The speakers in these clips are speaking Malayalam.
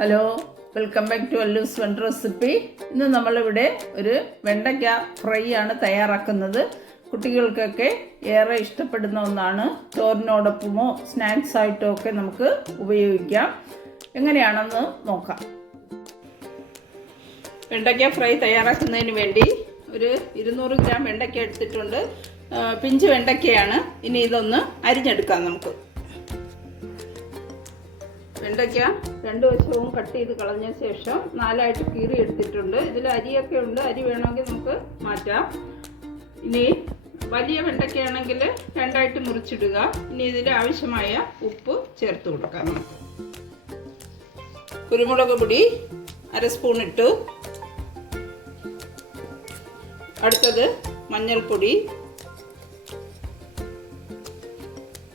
Hello welcome back to Allu's one recipe ഇന്ന് നമ്മളിവിടെ ഒരു വെണ്ടയ്ക്ക ഫ്രൈ ആണ് തയ്യാറാക്കുന്നത്. കുട്ടികൾക്കൊക്കെ ഏറെ ഇഷ്ടപ്പെടുന്ന ഒന്നാണ്. ചോറിനോടൊപ്പമോ സ്നാക്സ് ആയിട്ടോ ഒക്കെ നമുക്ക് ഉപയോഗിക്കാം. എങ്ങനെയാണെന്ന് നോക്കാം. വെണ്ടയ്ക്ക ഫ്രൈ തയ്യാറാക്കുന്നതിന് വേണ്ടി ഒരു ഇരുന്നൂറ് ഗ്രാം വെണ്ടയ്ക്ക എടുത്തിട്ടുണ്ട്. പിഞ്ച് വെണ്ടയ്ക്കയാണ്. ഇനി ഇതൊന്ന് അരിഞ്ഞെടുക്കാം നമുക്ക്. വെണ്ടയ്ക്ക രണ്ട് വശവും കട്ട് ചെയ്ത് കളഞ്ഞ ശേഷം നാലായിട്ട് കീറി എടുത്തിട്ടുണ്ട്. ഇതിൽ അരിയൊക്കെ ഉണ്ട്. അരി വേണമെങ്കിൽ നമുക്ക് മാറ്റാം. ഇനി വലിയ വെണ്ടയ്ക്കയാണെങ്കിൽ രണ്ടായിട്ട് മുറിച്ചിടുക. ഇനി ഇതിൽ ആവശ്യമായ ഉപ്പ് ചേർത്ത് കൊടുക്കാം. നമുക്ക് കുരുമുളക് പൊടി അര സ്പൂൺ ഇട്ടു. അടുത്തത് മഞ്ഞൾപ്പൊടി.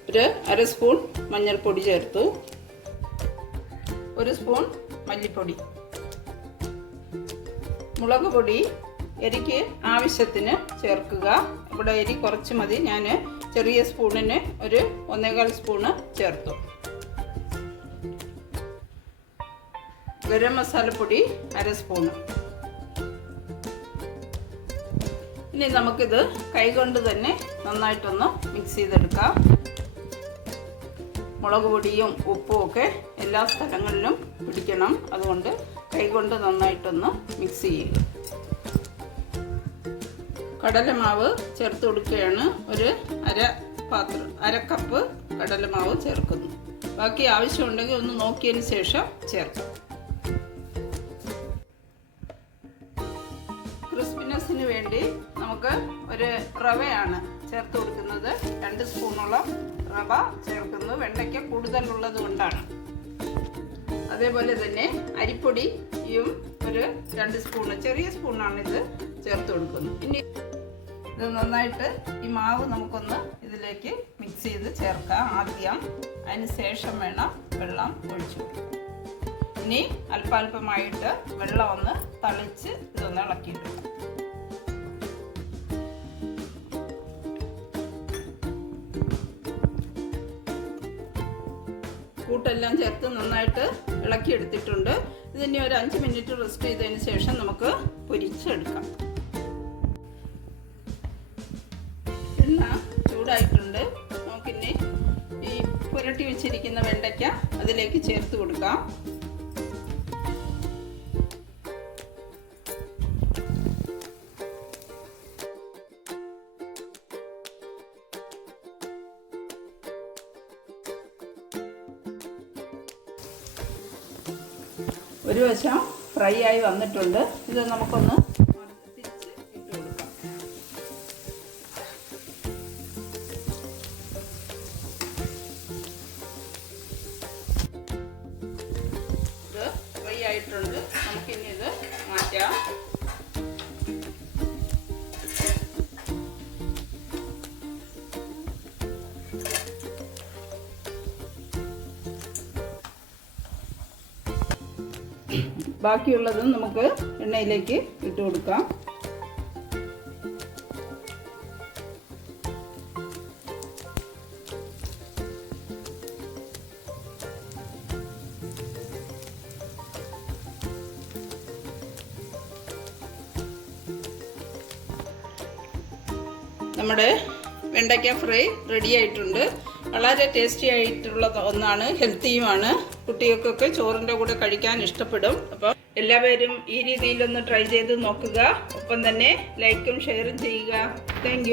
ഒരു അര സ്പൂൺ മഞ്ഞൾപ്പൊടി ചേർത്തു. ഒരു സ്പൂൺ മല്ലിപ്പൊടി. മുളക് പൊടി എരിക്ക് ആവശ്യത്തിന് ചേർക്കുക. ഇവിടെ എരി കുറച്ച് മതി. ഞാൻ ചെറിയ സ്പൂണിന് ഒരു ഒന്നേകാൽ സ്പൂണ് ചേർത്തു. ഗരം മസാലപ്പൊടി അര സ്പൂണ്. ഇനി നമുക്കിത് കൈകൊണ്ട് തന്നെ നന്നായിട്ടൊന്ന് മിക്സ് ചെയ്തെടുക്കാം. മുളക് പൊടിയും ഉപ്പും ഒക്കെ എല്ലാ സ്ഥലങ്ങളിലും പിടിക്കണം. അതുകൊണ്ട് കൈകൊണ്ട് നന്നായിട്ടൊന്ന് മിക്സ് ചെയ്യുക. കടലമാവ് ചേർത്ത് കൊടുക്കുകയാണ്. ഒരു അര പാത്രം അര കപ്പ് കടലമാവ് ചേർക്കുന്നു. ബാക്കി ആവശ്യമുണ്ടെങ്കിൽ ഒന്ന് നോക്കിയതിന് ശേഷം ചേർക്കാം. ക്രിസ്പിനെസ്സിന് വേണ്ടി നമുക്ക് ഒരു റവയാണ് ചേർത്ത് കൊടുക്കുന്നത്. രണ്ട് സ്പൂണോളം റവ ചേർക്കുന്നു. വെണ്ടയ്ക്ക കൂടുതലുള്ളത് കൊണ്ടാണ്. അതേപോലെ തന്നെ അരിപ്പൊടിയും ഒരു രണ്ട് സ്പൂണ് ചെറിയ സ്പൂണാണ് ഇത് ചേർത്ത് കൊടുക്കുന്നത്. ഇനി ഇത് നന്നായിട്ട് ഈ മാവ് നമുക്കൊന്ന് ഇതിലേക്ക് മിക്സ് ചെയ്ത് ചേർക്കാം. ആദ്യം അതിന് ശേഷം വേണം വെള്ളം ഒഴിച്ചു ഇനി അല്പാൽപമായിട്ട് വെള്ളം ഒന്ന് തളിച്ച് ഇതൊന്ന് ഇളക്കിയിട്ടുണ്ട്. കൂട്ടെല്ലാം ചേർത്ത് നന്നായിട്ട് ഇളക്കി എടുത്തിട്ടുണ്ട് ഇതിനി ഒരു അഞ്ച് മിനിറ്റ് റെസ്റ്റ് ചെയ്തതിന് ശേഷം നമുക്ക് പൊരിച്ചെടുക്കാം. എണ്ണ ചൂടായിട്ടുണ്ട്. നമുക്കിനി ഈ പുരട്ടി വെച്ചിരിക്കുന്ന വെണ്ടയ്ക്ക അതിലേക്ക് ചേർത്ത് കൊടുക്കാം. ഒരു വശം ഫ്രൈ ആയി വന്നിട്ടുണ്ട്. ഇത് നമുക്കൊന്ന് ഫ്രൈ ആയിട്ടുണ്ട്. നമുക്കിനി ഇത് മാറ്റാം. ബാക്കിയുള്ളതും നമുക്ക് എണ്ണയിലേക്ക് ഇട്ട് കൊടുക്കാം. നമ്മുടെ വെണ്ടയ്ക്ക ഫ്രൈ റെഡി ആയിട്ടുണ്ട്. വളരെ ടേസ്റ്റി ആയിട്ടുള്ള ഒന്നാണ്. ഹെൽത്തിയുമാണ് കുട്ടികൾക്കൊക്കെ ചോറിന്റെ കൂടെ കഴിക്കാൻ ഇഷ്ടപ്പെടും. അപ്പോൾ എല്ലാവരും ഈ രീതിയിലൊന്ന് ട്രൈ ചെയ്ത് നോക്കുക. ഒപ്പം തന്നെ ലൈക്കും ഷെയറും ചെയ്യുക. താങ്ക്